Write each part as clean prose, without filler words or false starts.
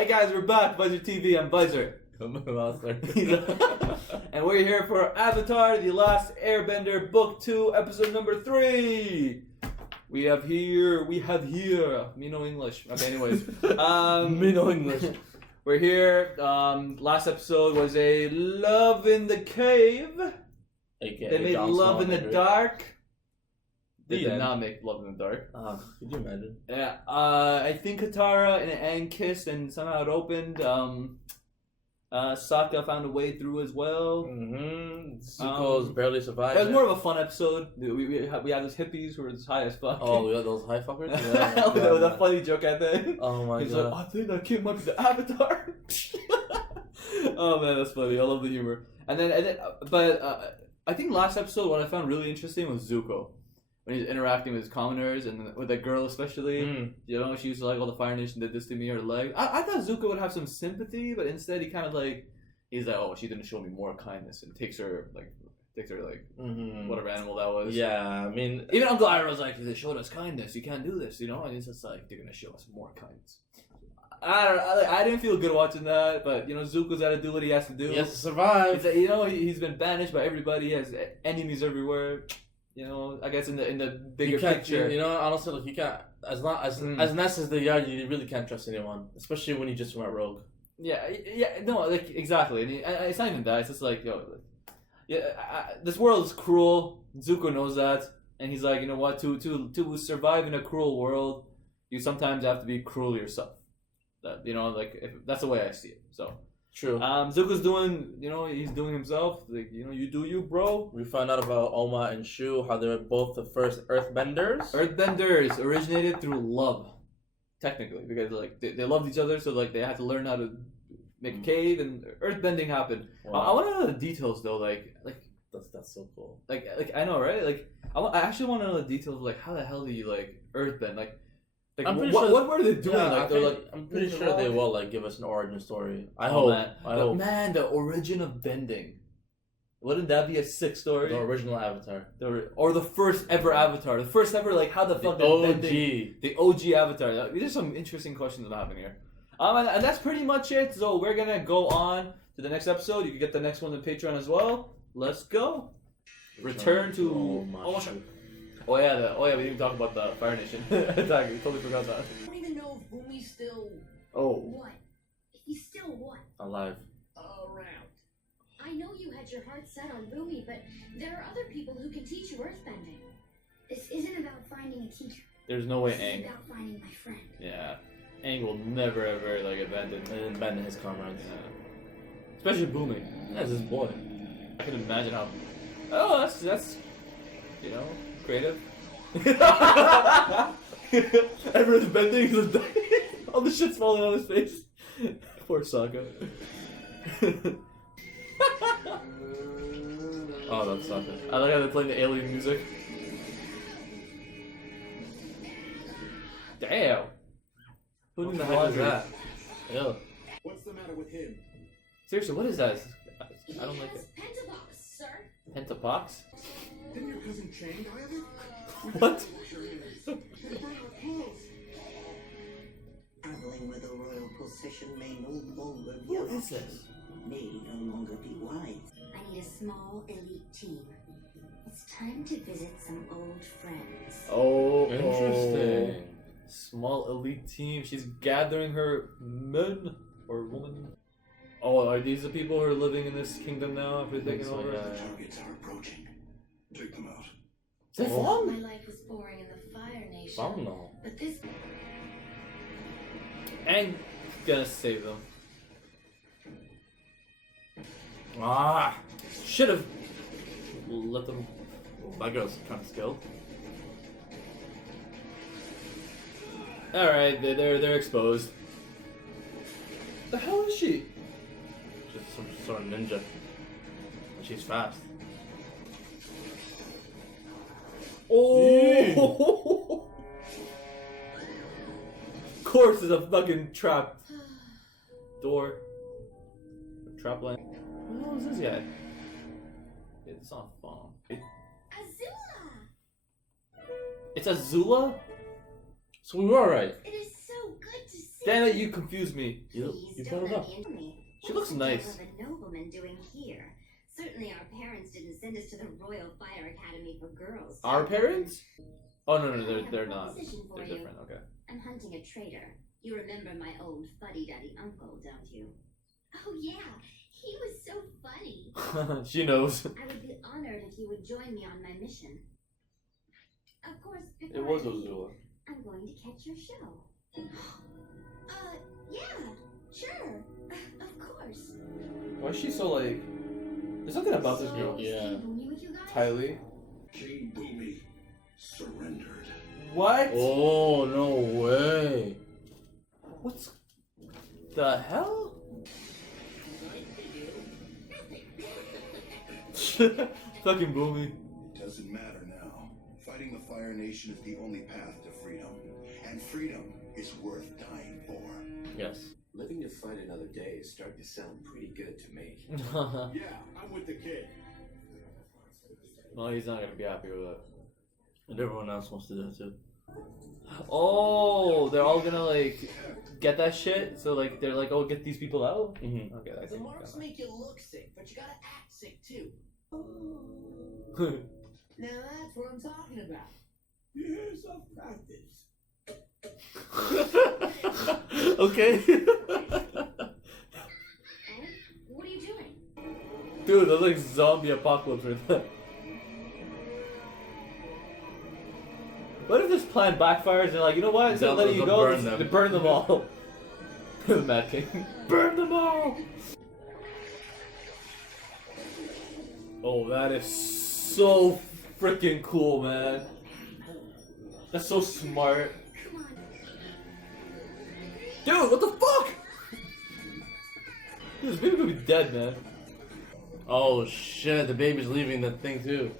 Hey guys, we're back. Buzzer TV. I'm Buzzer. And we're here for Avatar: The Last Airbender, Book 2, Episode number 3. We have here. Me no English. Okay, anyways. Me no English. We're here. Last episode was a Love in the Cave. AKA They made Jon Love in Snow, the maybe. Dark. They The did end. not make Love in the Dark. Could you imagine? Yeah, I think Katara and Aang kissed, and somehow it opened. Sokka found a way through as well. Zuko's barely survived. It was more of a fun episode. We had those hippies who were as high as fuck. Oh, we got those high fuckers? That was a funny joke at the end. Oh my He's god. like, I think that kid might be the Avatar. Oh man, that's funny. I love the humor. But I think last episode, what I found really interesting was Zuko. When he's interacting with his commoners and with that girl especially, you know, she used to like, all the Fire Nation did this to me, her leg. I thought Zuko would have some sympathy, but instead he kind of like, he's like, oh, she didn't show me more kindness, and takes her whatever animal that was. Yeah, I mean, even Uncle Ira was like, they showed us kindness, you can't do this, you know, and it's just like, they're gonna show us more kindness. I didn't feel good watching that, but you know, Zuko's got to do what he has to do. he has to survive. It's like, you know, he's been banished by everybody. He has enemies everywhere. You know, I guess in the bigger picture. You know, honestly, like, you can't, as nice as they are, you really can't trust anyone, especially when you just went rogue. Yeah, no, like, exactly. And it's not even that. It's just like, yo, this world is cruel. Zuko knows that, and he's like, you know what? To survive in a cruel world, you sometimes have to be cruel yourself. That, you know, like, that's the way I see it. So. True. Zuko's doing, you know, he's doing himself. Like, you know, you do you, bro. We found out about Oma and Shu, how they're both the first Earthbenders. Earthbenders originated through love, technically, because like they loved each other, so like they had to learn how to make a cave, and earthbending happened. Wow. I want to know the details though, like that's so cool. Like I know, right? Like I actually want to know the details of like how the hell do you like earthbend, like. I'm pretty sure, what were they doing? Yeah, like, they're like, I'm pretty sure they will like give us an origin story. I hope. hope. Man, the origin of bending. Wouldn't that be a sick story? The original Avatar. Or the first ever Avatar. The first ever, like, how the fuck did OG. bending... The OG Avatar. These are some interesting questions that happen here. And that's pretty much it. So we're gonna go on to the next episode. You can get the next one on Patreon as well. Let's go. Return to Omashu. Oh yeah, we didn't even talk about the Fire Nation. Exactly, totally forgot that. I don't even know if Bumi's still... Oh. What? He's still what? Alive. Around. I know you had your heart set on Bumi, but there are other people who can teach you earthbending. This isn't about finding a teacher. There's no way This Aang. is about finding my friend. Yeah. Aang will never ever like Abandon his comrades. Yeah. Especially Bumi. That's his boy. I can imagine how. Oh, that's you know, creative. Everyone's bending. He's like, all the shit's falling on his face. Poor Sokka. Oh, that's Sokka. I like how they're playing the alien music. Damn. Who in the heck is that? Yeah. What's the matter with him? Seriously, what is that? I don't like it. Pentabox, sir. Pentapox? Didn't your cousin Chang die of it? What? Wash your hands. They burn our clothes. Traveling with a royal procession may no longer be What an is option. this? May no longer be wise. I need a small elite team. It's time to visit some old friends. Oh, Interesting. Small elite team. She's gathering her men or woman. Oh, are these the people who are living in this kingdom now? If we're taking so, over? yeah. The targets are approaching. Take them out. Is it Oh. fun? My life was boring in the Fire Nation. Fun no. But this... And gonna save them. Ah! Should have let them. That girl's kind of skilled. All right, they're exposed. The hell is she? She's some sort of ninja. And she's fast. Oh! Of course, it's a fucking trap door. Trap line. Who the hell is this guy? It's on phone. Azula! It's Azula? So we were right. It is so good to see Damn it, you confused me. You Please brought don't it let up. me into me. She looks What's nice. the devil of a nobleman doing here? Certainly our parents didn't send us to the Royal Fire Academy for girls. Our parents? Oh no, I no, have they're a not. proposition for They're you. different. Okay. I'm hunting a traitor. You remember my old fuddy-duddy uncle, don't you? Oh yeah, he was so funny. She knows. I would be honored if you would join me on my mission. Of course, It before was I leave, Azula. I'm going to catch your show. Yeah, sure, of course. Why is she so like? There's something about this girl. So, Yeah. Steve, Boomy with you guys? Tylee. King Boomy surrendered. What? Oh, no way. What's the hell? Fucking Boomy. It doesn't matter now. Fighting the Fire Nation is the only path to freedom. And freedom is worth dying for. Yes. Living to fight another day is starting to sound pretty good to me. Yeah, I'm with the kid. Well, he's not gonna be happy with it. And everyone else wants to do it too. Oh, they're all gonna like get that shit. So like they're like, oh, get these people out. Mm-hmm. Okay, that's The marks make you look sick, but you gotta act sick too. Now that's what I'm talking about. Years of practice. Okay. And what are you doing? Dude, that's like zombie apocalypse right there. What if this plan backfires and they're like, you know what, instead of letting you They'll go, burn them. they burn them all. The Mad King. Burn them all! Oh, that is so freaking cool, man. That's so smart. Come on. Dude, what the fuck? Dude, this baby could be dead, man. Oh shit, the baby's leaving the thing too.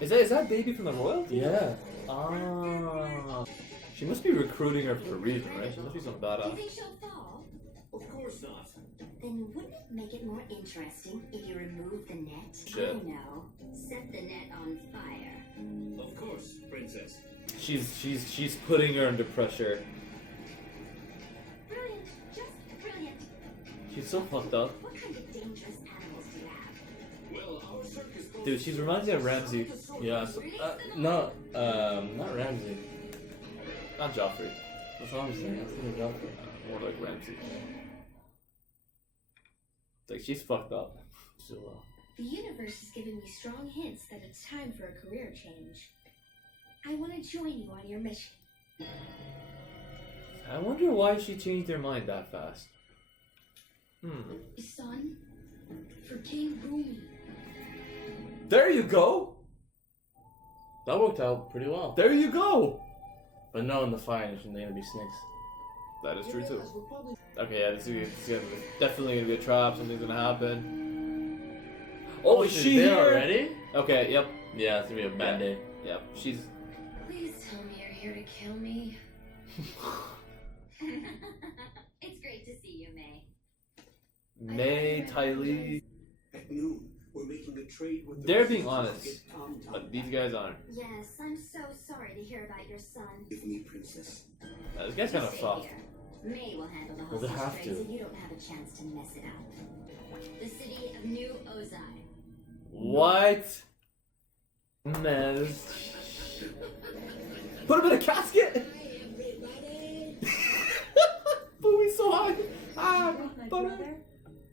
Is that baby from the royalty? Yeah. Ah. She must be recruiting her for a reason, right? She must be some Do you badass. think she'll fall? Of course not. Then wouldn't it make it more interesting if you remove the net? Shit. I know. Set the net on fire. Of course, princess. She's putting her under pressure. Brilliant, just brilliant. She's so fucked up. What kind of dangerous animals do you have? Well, our circus goes. Dude, she's reminds me of Ramsey. Yeah. So, not Ramsey. Not Joffrey. That's what I'm saying. I think of Joffrey. More like Ramsey. Like, she's fucked up. Azula. The universe is giving me strong hints that it's time for a career change. I want to join you on your mission. I wonder why she changed her mind that fast. Son, for King Boomy. There you go! That worked out pretty well. There you go! But no, in the Fire Nation, they're gonna be snakes. That is true too. Okay, yeah, this is definitely gonna be a trap. Something's gonna happen. Oh, is she's she there here? already? Okay, yep, Yeah, it's gonna be a bad day. yep. She's. Please tell me you're here to kill me. It's great to see you, May. May, Tylee. At noon, we're making a trade with the They're being Russians to honest, get Tom but these guys aren't. Yes, I'm so sorry to hear about your son. Give me, princess. This guy's kind of Stay soft. here. May will handle the Well, they hostage have trade to. so you don't have a chance to mess it up. The city of New Ozai. What? Man, this... Put him in a casket! Booey's so high! Ah, butter.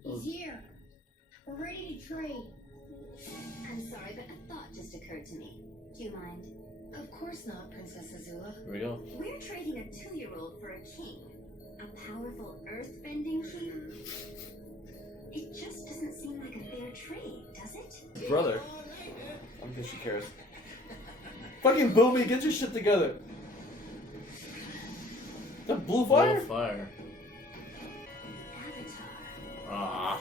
He's here. We're ready to trade. I'm sorry, but a thought just occurred to me. Do you mind? Of course not, Princess Azula. Here we go. We're trading a 2-year-old for a king. A powerful earth-bending king. It just doesn't seem like a fair trade, does it? Brother. I don't think she cares. Fucking Boomy, get your shit together. That blue fire? Blue fire. Avatar. Ah.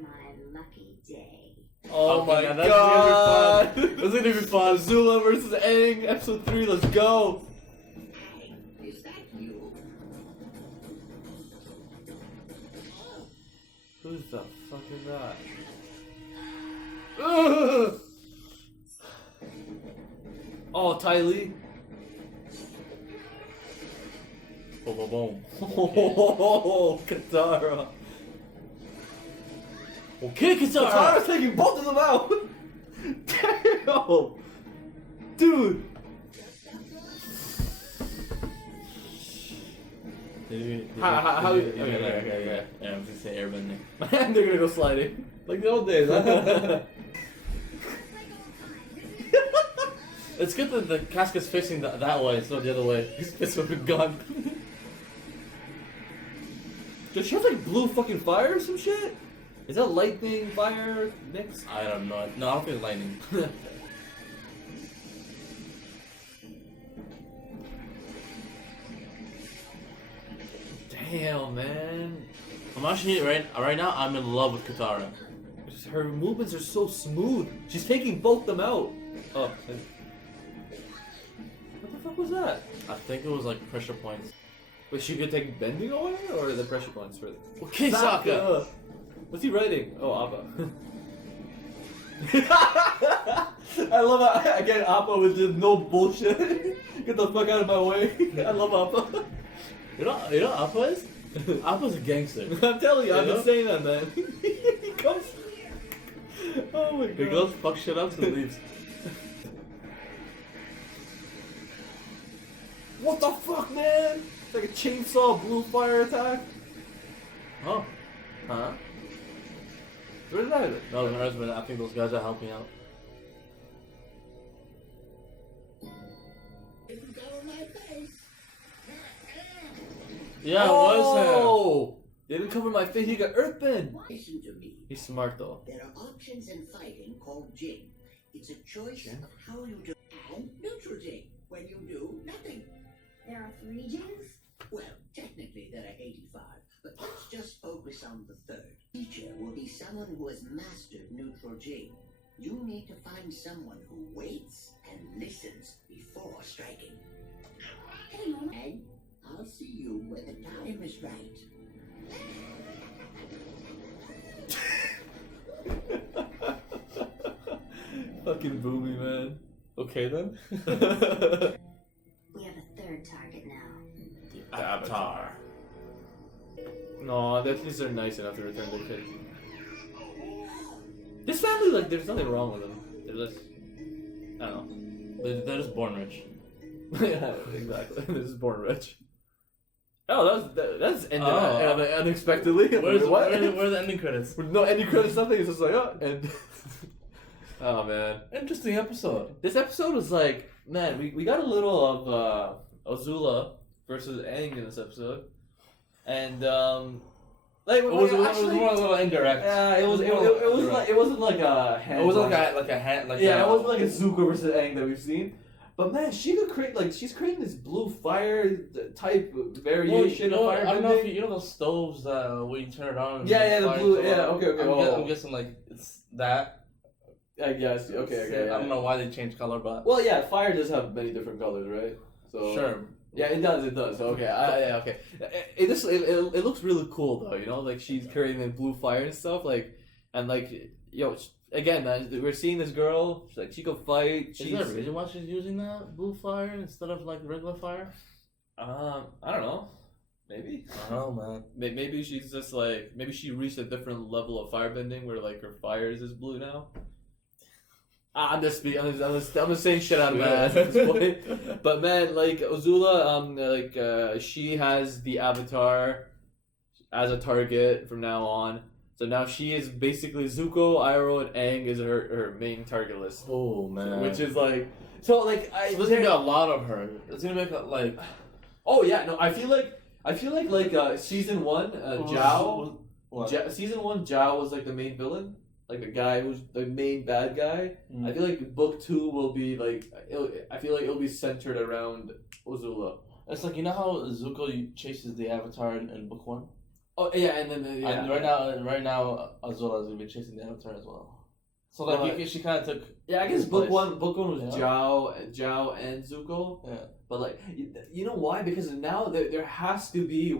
My lucky day. Oh Okay, my now that's god! gonna be fun. That's gonna be fun. Azula versus Aang, episode 3, let's go! Is that you? Who the fuck is that? Ugh! Oh, Tylee. Boom, boom, boom. Oh, Katara. Okay, Katara. Katara's taking both of them out. Damn, dude. How? Okay. Yeah, I'm gonna say Airbender. Man, they're gonna go sliding like the old days. Huh? It's good that the casket's facing that way, it's not the other way. His fist would be gone. Does she have like blue fucking fire or some shit? Is that lightning, fire, mix? I don't know. No, I don't think it's lightning. Damn, man. I'm actually right now. I'm in love with Katara. Her movements are so smooth. She's taking both them out. Oh. What the fuck was that? I think it was like pressure points. Was she gonna take bending away or the pressure points for it? Okay, Sokka. What's he writing? Oh, Appa. I love how, again, Appa with just no bullshit. Get the fuck out of my way. I love Appa. You know Appa is? Appa's a gangster. I'm telling you, I've You know? been saying that, man. He comes. Oh my god. He goes, fuck shit up, and leaves. What the fuck, man? It's like a chainsaw blue fire attack. Oh. Huh? Where did I? No, the husband. I think those guys are helping out. If you got on my face. Yeah, it was Oh! They didn't cover my face. He got earthbend. Listen to me. He's smart though. There are options in fighting called Jing. It's a choice Jing? of how you do. And neutral Jing, when you do nothing. There are 3 Jings? Well, technically there are 85, but let's just focus on the third. Teacher will be someone who has mastered neutral Jing. You need to find someone who waits and listens before striking. Hey, Mama. And I'll see you when the time is right. Fucking boomy, man. Okay then. We have a 3rd target now. The Avatar. No, at least they're nice enough to return their kids. This family, like, there's nothing wrong with them. They're just, I don't They're just born rich. know. Yeah, exactly. They're just born rich. Oh, that's ended unexpectedly. Where's what? where are the ending credits? With no ending credits, nothing. It's just like, oh, and. Oh man, Interesting episode. this episode was like, man, we got a little of Azula versus Aang in this episode, and like It was actually, more a little indirect. yeah, it was like it wasn't like a hand. It wasn't like a hand. Like yeah, it wasn't like a Zuko versus Aang that we've seen. But man, she could create like she's creating this blue fire type variation of fire. I don't know if you know those stoves where you turn it on. And Yeah, the fire blue. goes Yeah, on? okay. I'm guessing like it's that. I guess. Okay. I don't know why they changed color, but Well, yeah, fire does have many different colors, right? So sure. Yeah, it does. Okay, yeah, okay. It looks really cool though, you know, like she's creating the blue fire and stuff, like, and like, again, man, we're seeing this girl. She's like, she could fight. Is there a reason why she's using that blue fire instead of like regular fire? I don't know. Maybe. I don't know, man. Maybe she's just like, maybe she reached a different level of firebending where like her fire is blue now. I'm just saying shit out of my ass at this point. But man, like Azula, she has the Avatar as a target from now on. So now she is basically Zuko, Iroh, and Aang is her main target list. Oh man. Which is like, so like So there's gonna be a lot of her. It's gonna make like. Oh yeah, no, I feel like season 1, Zhao. What? Season 1, Zhao was like the main villain, like the guy who's the main bad guy. I feel like book 2 will be like, I feel like it'll be centered around Azula. It's like, you know how Zuko chases the Avatar in book 1. Oh yeah, and then yeah. And right now Azula is gonna be chasing the Avatar as well. So like she kind of took. Yeah, I guess his book place. one was Yeah. Zhao and Zuko. Yeah. But like, you know why? Because now there has to be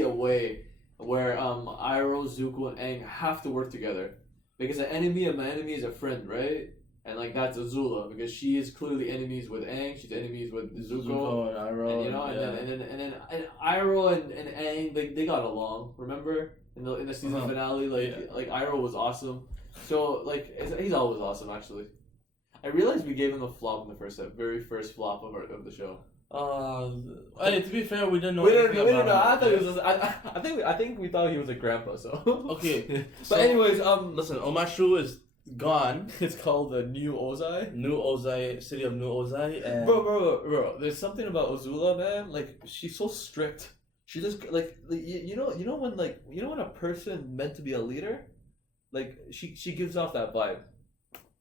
a way where Iroh, Zuko, and Aang have to work together, because an enemy of my enemy is a friend, right? and like that's Azula because she is clearly enemies with Aang. She's enemies with Zuko and Iroh. and, you know, and Iroh and Aang they got along. Remember in the season finale, like Iroh was awesome. So like he's always awesome actually. I realized we gave him a flop in the very first flop of the show. Hey, to be fair, we didn't know. We didn't know. I thought it was. I think we thought he was a grandpa. So okay. But anyways, listen, Omashu is gone. It's called the New Ozai. New Ozai, city of New Ozai. And Bro. There's something about Azula, man. Like she's so strict. She just like you know when a person meant to be a leader, like she gives off that vibe.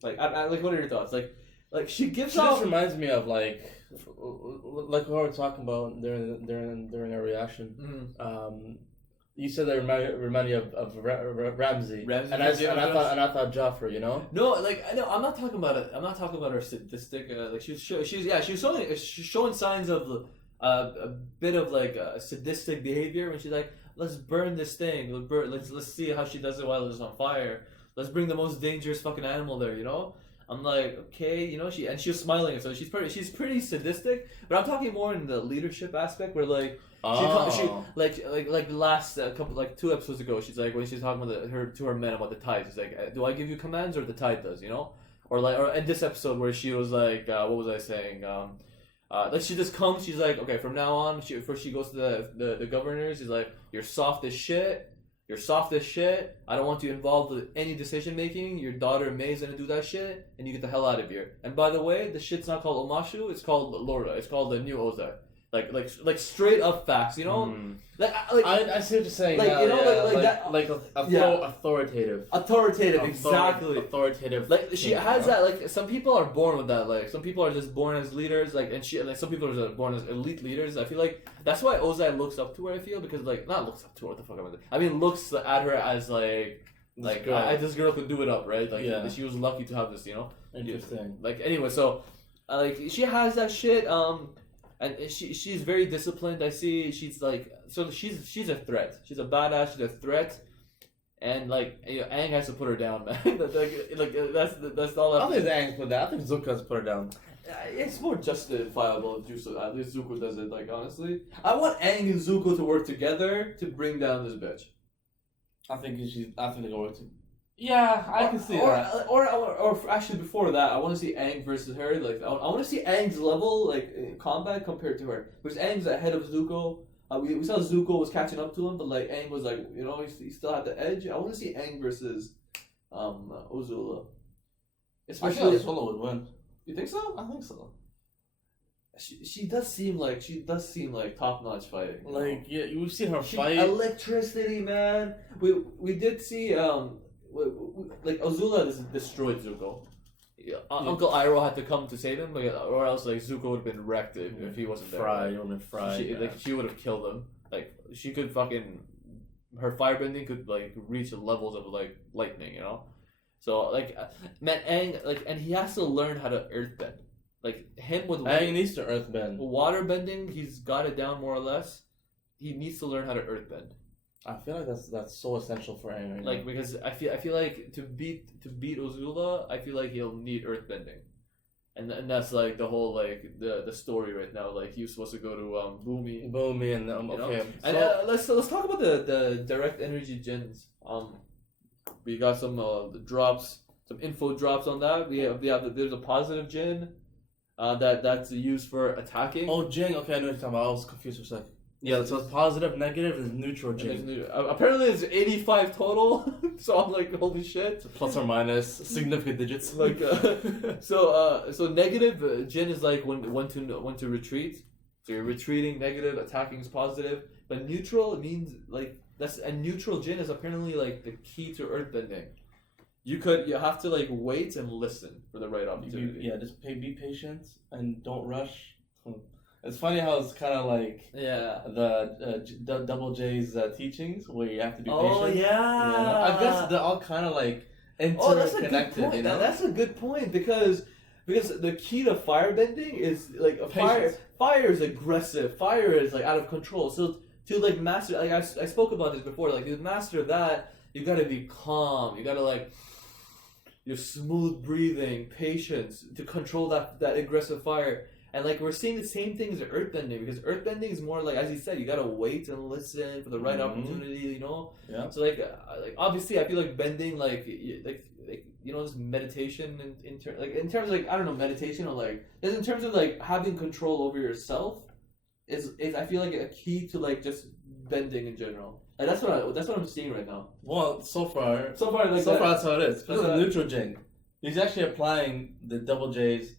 Like I like, what are your thoughts? Like she gives She off. just reminds me of like what we were talking about during our reaction. You said that reminded you of Ramsey. Ramsey, and I thought Joffrey. You know. No, like I know I'm not talking about it. I'm not talking about her sadistic. Like she was showing signs of a bit of like sadistic behavior when she's like, let's burn this thing. Let's see how she does it while it's on fire. Let's bring the most dangerous fucking animal there. You know. I'm like, okay, you know, she was smiling, so she's pretty sadistic. But I'm talking more in the leadership aspect, where like she like the last couple, like 2 episodes ago, she's like, when she's talking about her men about the tide, she's like, do I give you commands or the tide does, you know? Or in this episode where she was like, what was I saying? Like she just comes, she's like, okay, from now on, first she goes to the governors, she's like, you're soft as shit. You're soft as shit. I don't want you involved with any decision making. Your daughter May's gonna do that shit, and you get the hell out of here. And by the way, the shit's not called Omashu. It's called Lorda. It's called the New Ozai. Like straight up facts. You know. I see what you're saying. Like, now, you know, yeah. like authoritative. Exactly. Authoritative. Like she has that. Like some people are born with that. Like some people are just born as leaders. Like some people are born as elite leaders. I feel like that's why Ozai looks up to her. I feel because like not looks up to her. What the fuck am I saying? I mean looks at her as this girl could do it up, right? Like she was lucky to have this. You know. Interesting. Like anyway, so like she has that shit. And she's very disciplined. I see she's like she's a threat. She's a badass. She's a threat, and like Aang has to put her down, man. That's all. I don't think Aang put that. I think Zuko has put her down. It's more justifiable if at least Zuko does it. Like honestly, I want Aang and Zuko to work together to bring down this bitch. I think they'll work too. Yeah, I can see that. Or actually, before that, I want to see Aang versus her. Like, I want to see Aang's level, like, in combat compared to her. Because Aang's ahead of Zuko. We saw Zuko was catching up to him, but, like, Aang was, like, you know, he still had the edge. I want to see Aang versus Azula. Especially Azula would win. You think so? I think so. She does seem like top-notch fighting. Like, yeah, we've seen her fight. Electricity, man. We did see, like Azula destroyed Zuko. Uncle Iroh had to come to save him, or else like Zuko would have been wrecked if he wasn't there. She would have killed him. Like she could her firebending could like reach levels of like lightning, you know. So like, man, Aang and he has to learn how to earthbend. Like him with Aang needs to earthbend. Waterbending, he's got it down more or less. He needs to learn how to earthbend. I feel like that's so essential for Aang right now. Like because I feel like to beat Azula, I feel like he'll need earthbending, and that's like the whole like the story right now. Like he was supposed to go to Boomy and okay. And let's talk about the direct energy gens. We got some drops, some info drops on that. There's a positive gen, that's used for attacking. Oh, Jing. Okay, I know what you're talking about. I was confused for a second. Yeah, so it's positive, negative, and neutral Jing. Apparently it's 85 total, so I'm like, holy shit. So plus or minus significant digits. Like, so negative Jin is like when to retreat. So you're retreating, negative, attacking is positive. But neutral means like neutral Jin is apparently like the key to earthbending. You have to like wait and listen for the right opportunity. Just be patient and don't rush. It's funny how it's kind of like the Double J's teachings where you have to be patient. Oh yeah. I guess they're all kind of like interconnected. That's a good point. That's a good point because the key to firebending is like fire is aggressive. Fire is like out of control. So to like master, like I spoke about this before. Like to master that, you gotta be calm. You gotta like smooth breathing, patience to control that aggressive fire. And like we're seeing the same thing as earthbending, because earthbending is more like, as you said, you gotta wait and listen for the right opportunity, you know. Yeah. So like obviously, I feel like bending, like this meditation in terms of like, I don't know, meditation, or like in terms of like having control over yourself is I feel like a key to like just bending in general. Like that's what I'm seeing right now. Well, so far that's how it is. Because of neutral Jing, he's actually applying the double J's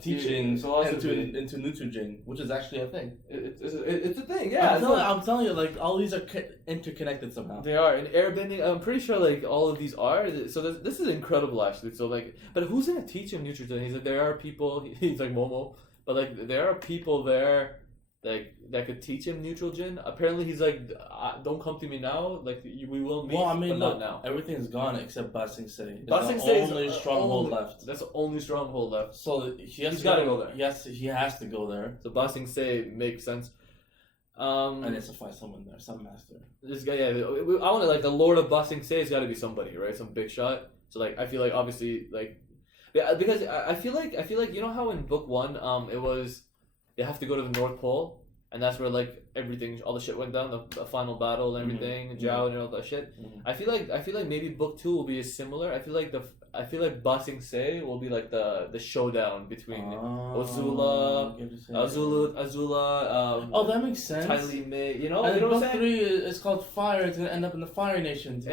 teachings into neutral Jing, which is actually a thing. It's a thing, yeah. I'm telling you, like all these are interconnected somehow. They are. In airbending, I'm pretty sure like all of these are. So this is incredible, actually. So like, but who's gonna teach him neutral Jing? He's like, there are people. He's like Momo, but like there are people there that could teach him neutral Jin. Apparently, he's like, don't come to me now. Like we will meet, but not now. Everything's gone except Ba Sing Se. Ba Sing Se is the only stronghold left. That's the only stronghold left. So he's got to go there. Yes, he has to go there. So Ba Sing Se makes sense. And he has to find someone there, some master. This guy, yeah. I want to like the Lord of Ba Sing Se has got to be somebody, right? Some big shot. So like, I feel like obviously like, yeah, because I feel like you know how in book 1 it was. They have to go to the North Pole, and that's where like everything, all the shit went down, the final battle and everything, and Zhao and all that shit. I feel like maybe book 2 will be similar. I feel like Ba Sing Se will be like the showdown between Azula. Oh, that makes sense. Ty Lee Mei, you know, and what I'm book saying? 3 is called Fire. It's gonna end up in the Fire Nation. For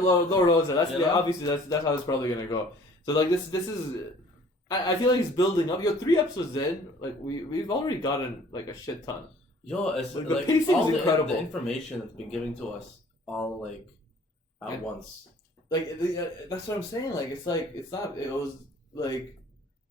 Lord Rosa. Obviously that's how it's probably gonna go. So like this is. I feel like he's building up. 3 episodes in, like we've already gotten like a shit ton. It's like the pacing is incredible. The information that's been given to us all like at once. Like that's what I'm saying. Like it's not. It was like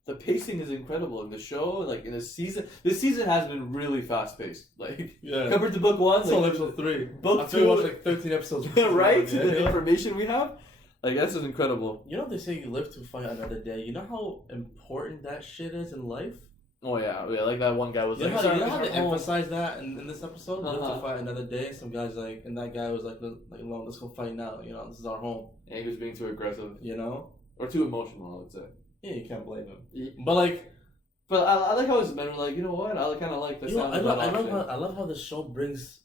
the pacing is incredible in the show. Like in the season, this season has been really fast paced. Like compared to book 1, it's only episode 3. Book 2 watched like 13 episodes. Right? The information we have. Like, that's just incredible. You know, they say you live to fight another day. You know how important that shit is in life? Oh, yeah. Like that one guy was you know how they emphasize that in this episode? Live to fight another day. Some guy's like, and that guy was like, no, let's go fight now. You know, this is our home. And he was being too aggressive. You know? Or too emotional, I would say. Yeah, you can't blame him. Yeah. But like... But I like how his men were like, you know what? I kind of like this. I love how the show brings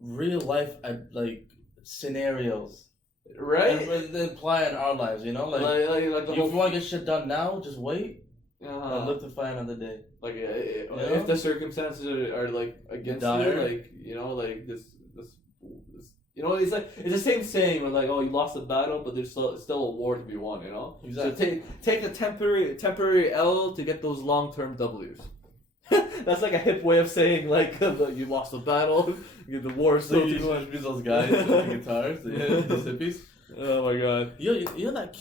real life, like, scenarios. Right? And they apply in our lives, you know? Like if you want to get shit done now, just wait. And live to fight another day. Like, if the circumstances are like, against you, like, you know, like, this, you know, it's like, it's the same saying where, like, oh, you lost the battle, but there's still a war to be won, you know? Exactly. So take a temporary L to get those long-term W's. That's like a hip way of saying, like, you lost the battle, the war. So you want to be those guys with the guitars, those hippies? Oh my god! You know that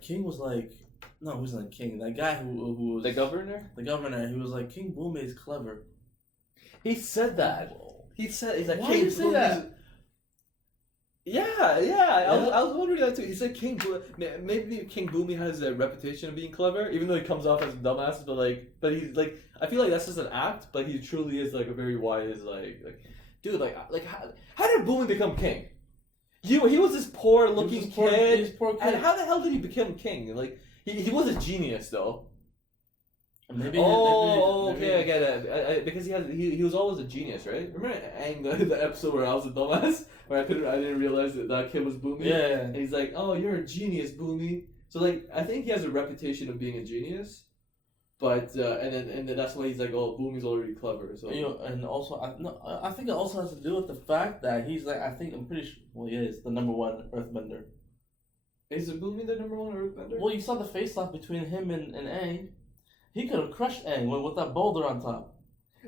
king was like, no, he wasn't a king. That guy who was the governor. The governor. He was like, King Boomei is clever. He said that. He's like, why did you say that? Yeah. I was wondering that too. He said maybe King Boomei has a reputation of being clever, even though he comes off as a dumbass. But he's like, I feel like that's just an act. But he truly is like a very wise, like dude. Like how did Boomei become king? He was this poor looking kid. And how the hell did he become king? Like he was a genius though. Maybe. Okay, I get it. Because he was always a genius, right? Remember Aang, the episode where I was a dumbass, where I didn't realize that kid was Boomei. Yeah. And he's like, "Oh, you're a genius, Boomei." So like, I think he has a reputation of being a genius, but and then that's why he's like, "Oh, Boomei's already clever." So and also, I think it also has to do with the fact that he's like, I'm pretty sure. Well, he is the #1 Earthbender. Is Boomei the #1 Earthbender? Well, you saw the face-off between him and Aang. He could have crushed Aang with that boulder on top.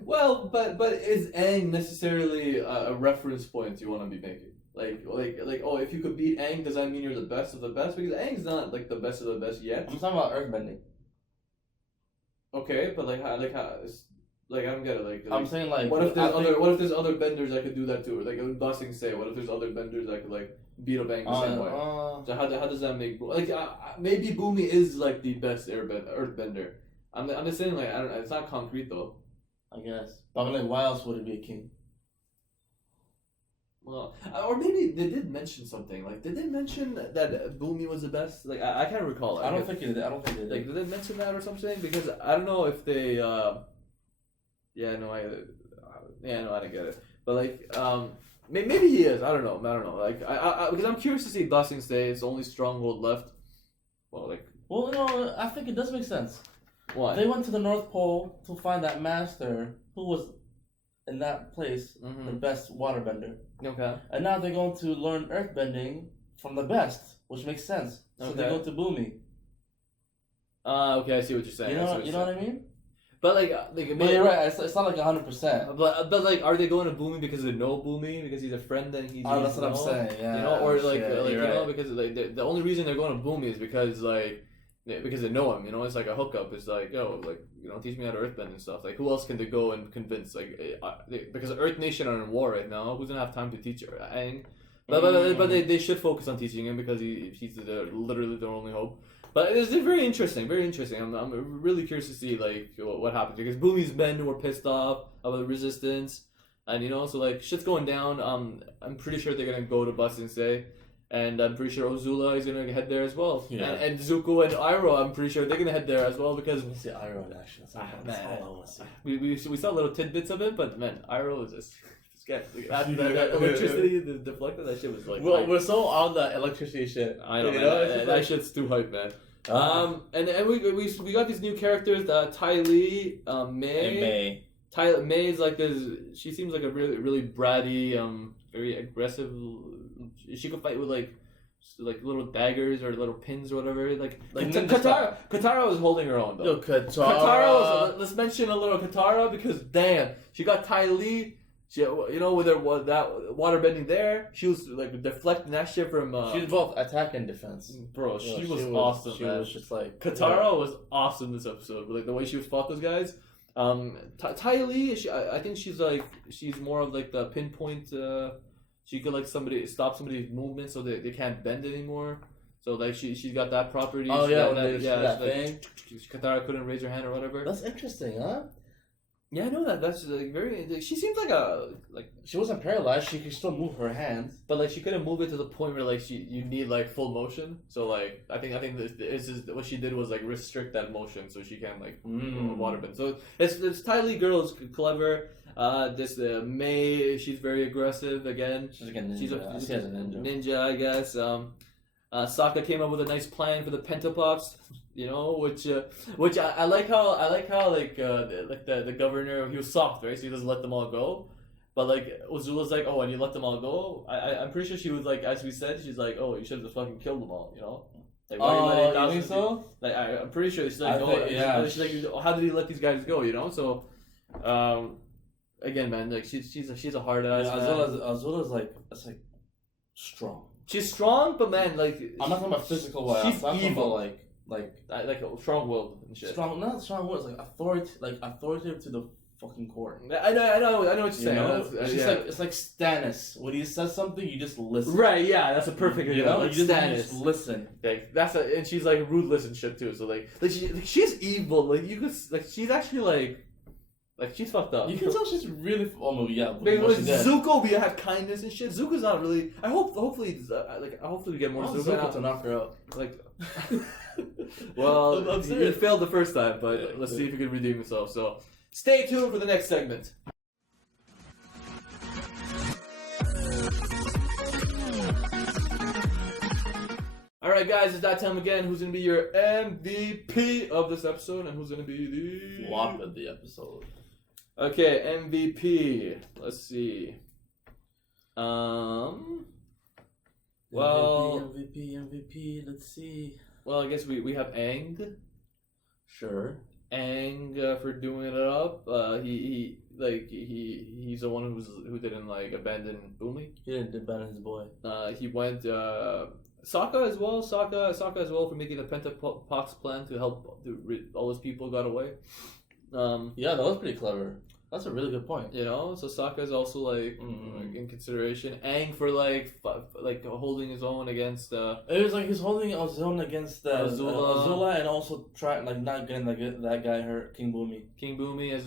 Well, but is Aang necessarily a reference point you want to be making? Like, oh, if you could beat Aang, does that mean you're the best of the best? Because Aang's not like the best of the best yet. I'm talking about earthbending. Okay, but how? Like I don't get it. Like I'm saying like, what if there's other benders that could do that too? Like Ba Sing Se, what if there's other benders that could like beat up Aang the same way? So how does that make like maybe Boomei is like the best earthbender. I'm just saying like I don't. It's not concrete though. I guess. But like, why else would it be a king? Well, or maybe they did mention something. Like, did they mention that Boomy was the best? Like, I can't recall. I don't think they did. Like, did they mention that or something? Because I don't know if they. Yeah, no, I didn't get it. But like, maybe he is. I don't know. Like, I because I'm curious to see Blessings Day. It's the only stronghold left. Well, like. Well, no, I think it does make sense. Why? They went to the North Pole to find that master who was in that place the best waterbender. Okay. And now they're going to learn earthbending from the best, which makes sense. So they go to Boomy. Okay, I see what you're saying. You know what I mean? But like, but you're right. It's not like 100%. But like, are they going to Boomy because they know Boomy because he's a friend and he's? Oh, that's what I'm saying. Yeah. You know, or like you right. know, because like the only reason they're going to Boomy is because because they know him. You know, it's like a hookup. It's like, yo, like, you know, teach me how to earthbend and stuff. Like, who else can they go and convince? Like, because Earth Nation are in war right now. Who's gonna have time to teach her? But they should focus on teaching him because he's literally their only hope. But it's very interesting, very interesting. I'm really curious to see like what happens because Boomy's men were pissed off about the resistance, and you know, so like shit's going down. I'm pretty sure they're gonna go to Busting Say, and I'm pretty sure Azula is gonna head there as well. Yeah. And Zuko and Iroh, I'm pretty sure they're gonna head there as well because I see Iroh in action. That's all I want to see. we saw little tidbits of it, but man, Iroh is just. That electricity, the deflector, that shit was like. Well, we're so on the electricity shit. I know, man, that shit's too hype, man. And we got these new characters, Ty Lee, May. May is like this. She seems like a really bratty, very aggressive. She could fight with like little daggers or little pins or whatever. Like Katara was holding her own though. Yo, Katara let's mention a little Katara because damn, she got Ty Lee. She, you know, with that waterbending there, she was like deflecting that shit from. She was both attack and defense. Bro, she was awesome. She was just like Katara was awesome this episode. Like the way she was fought those guys. Ty Lee, I think she's more of like the pinpoint. She could like stop somebody's movement so they can't bend anymore. So like she's got that property. Oh yeah, that thing. Katara couldn't raise her hand or whatever. That's interesting, huh? Yeah, I know that. That's like very. She seems like she wasn't paralyzed. She could still move her hands, but like she couldn't move it to the point where like you need like full motion. So like I think this is what she did was like restrict that motion so she can like waterbend. So it's Ty Lee girl is clever. This May, she's very aggressive again. She's like a ninja. She's a ninja, I guess. Sokka came up with a nice plan for the Pentapops. You know, which I like how like the governor, he was soft, right? So he doesn't let them all go. But like Azula's like, oh, and you let them all go. I'm pretty sure she was like, as we said, she's like, oh, you should have just fucking killed them all, you know? Like, why you think so? Like I'm pretty sure she's like, she's like, how did he let these guys go? You know, so again, man, like she's a hard ass. Azula's like strong. She's strong, but man, like I'm not talking about physical way. She's I'm evil. Like strong-willed and shit. Not strong-willed. It's like authoritative to the fucking core. I know what you're saying. It's like Stannis. When he says something, you just listen. Right? Yeah, that's a perfect. You know, like you Stannis. just listen. Like and she's like ruthless and shit too. So like she's evil. Like you could she's actually like she's fucked up. You can tell she's really. Oh no, yeah. Zuko, we have kindness and shit. Zuko's not really. Hopefully we get more Zuko to knock her out. Like, well, you failed the first time, but let's see if you can redeem yourself. So, stay tuned for the next segment. All right, guys, it's that time again. Who's gonna be your MVP of this episode, and who's gonna be the flop of the episode? Okay, MVP. Let's see. Well, MVP. Let's see. Well, I guess we have Aang. Sure. Aang for doing it up. He's the one who didn't like abandon Boomy. He didn't abandon his boy. He went. Sokka as well. Sokka as well for making the Pentapox plan to help all those people got away. Yeah, that was pretty clever. That's a really good point. You know, so Sokka's also like in consideration. Aang for like holding his own against. It was like he's holding his own against Azula. and also trying like not getting that guy hurt, King Boomy. King Boomy as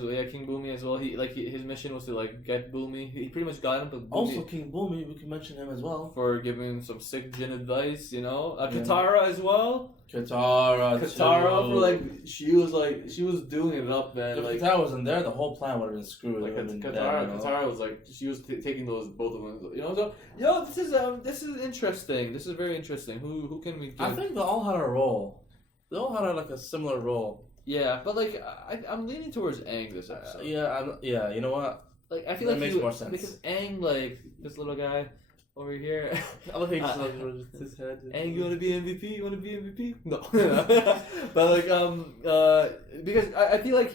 well. His mission was to like get Boomy. He pretty much got him, but Boomy, Also, King Boomy, we can mention him as well for giving him some sick Jin advice. You know, Katara as well. Katara For like she was doing it up, man. If like Katara wasn't there, the whole plan would have been screwed. like Katara, Katara was like she was taking those both of them. You know, so this is interesting. This is very interesting. Who can we give? I think they all had a role. They all had like a similar role. Yeah, but like I'm leaning towards Aang this episode. Yeah. You know what? Like I feel that like makes more sense because Aang, like this little guy over here. I love how he just like his head. Aang, you want to be MVP? You want to be MVP? No. But like because I feel like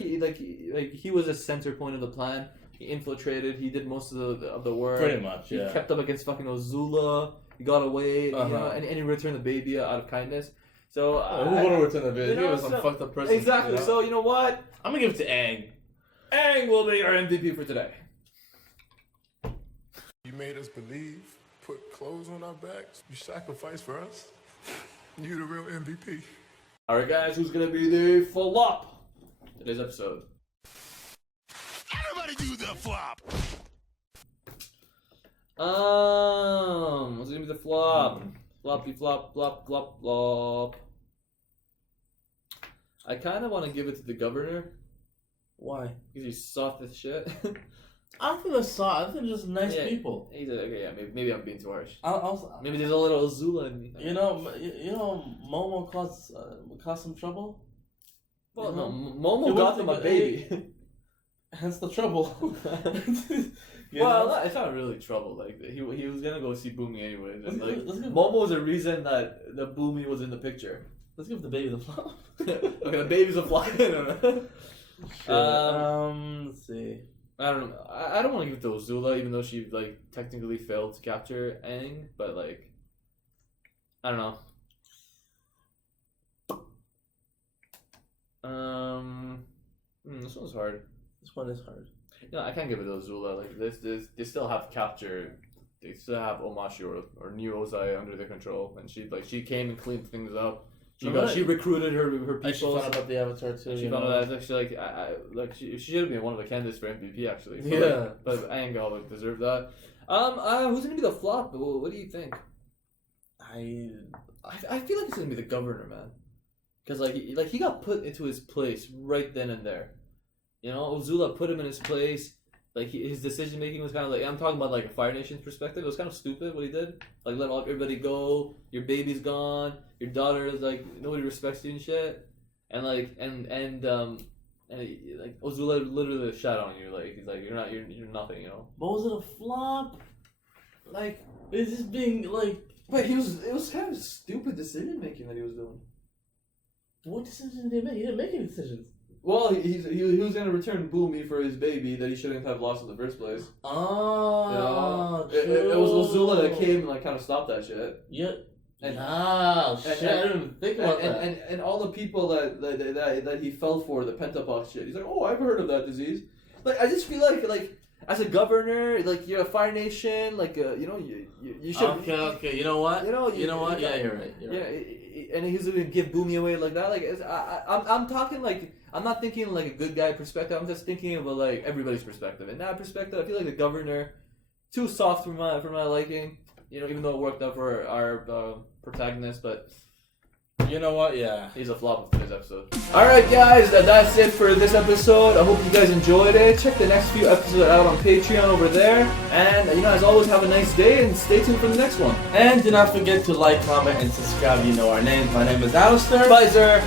he was a center point of the plan. He infiltrated. He did most of the work. Pretty much. He Yeah. kept up against fucking Azula. He got away. You know, Uh-huh. and he returned the baby out of kindness. So Who would have returned the baby? you know, He was some so- fucked up person. Exactly. You know? So you know what? I'm gonna give it to Aang. Aang will be our MVP for today. You made us believe, put clothes on our backs, you sacrificed for us. You the real MVP. All right, guys. Who's gonna be the flop today's episode? Everybody do the flop. What's gonna be the flop? Floppy flop, flop, flop, flop. I kind of want to give it to the governor Why? because he's soft as shit. I don't think they're soft. I think they're just nice Yeah. people. He's okay, yeah. Maybe I'm being too harsh. I'll, Maybe there's a little Azula in me. you know, Momo caused some trouble. Well, you no, know? Momo You got wouldn't them a think baby. Hence the trouble. You Well, know? it's not really trouble. Like he was gonna go see Boomy anyways. And like Let's give- Momo was the reason that the Boomy was in the picture. Let's give the baby the flop. Okay, the baby's a fly. Let's see. I don't know. I don't want to give it to Azula, even though she like technically failed to capture Aang. But like, I don't know. This one's hard. This one is hard. No, I can't give it to Azula. Like they still have capture. They still have Omashu or New Ozai under their control, and she came and cleaned things up. She recruited her people. I found out about the Avatar too. She found out that actually she should have been one of the candidates for MVP actually. So, Yeah. like, but Aang like deserved that. Who's gonna be the flop? What do you think? I feel like it's gonna be the governor, man. Because like he got put into his place right then and there. You know, Azula put him in his place. Like his decision making was kind of like, I'm talking about like a Fire Nation's perspective. It was kind of stupid what he did. Like let everybody go. Your baby's gone. Your daughter is like nobody respects you and shit. And like and like Azula literally shot on you. Like he's like you're nothing. You know. But was it a flop? Like It's just being like. but it was kind of stupid decision making that he was doing. What decision did he make? He didn't make any decisions. Well, he was gonna return Boomy for his baby that he shouldn't have lost in the first place. Oh, You know, true. it was Azula that came and like kind of stopped that shit. Yeah. And- Shit! I didn't even think about that. And all the people that he fell for the pentapox shit. He's like, oh, I've heard of that disease. Like I just feel like as a governor, like you're a Fire Nation, like you know you should. Okay. You know what? You know what? Yeah, you're right. You're right. And he's gonna give Boomy away like that. Like I'm talking like I'm not thinking like a good guy perspective. I'm just thinking of like everybody's perspective. In that perspective, I feel like the governor too soft for my liking. You know, even though it worked out for our protagonist, but You know what? Yeah. he's a flop of today's episode. Alright guys, that's it for this episode. I hope you guys enjoyed it. Check the next few episodes out on Patreon over there. And you know, as always, have a nice day and stay tuned for the next one. And do not forget to like, comment, and subscribe. You know our names. My name is Alistair. Bye, sir.